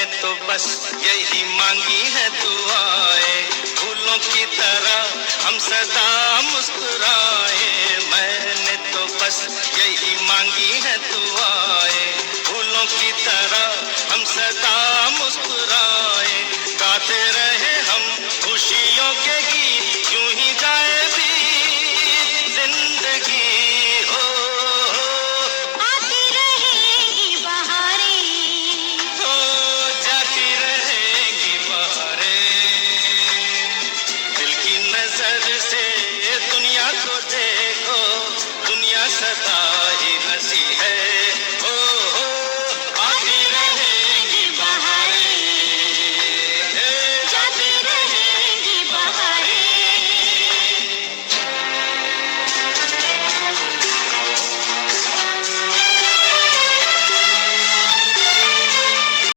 मैंने तो बस यही मांगी है दुआएं, फूलों की तरह हम सदा मुस्कुराए। मैंने तो बस यही मांगी है दुआएं, फूलों की तरह हम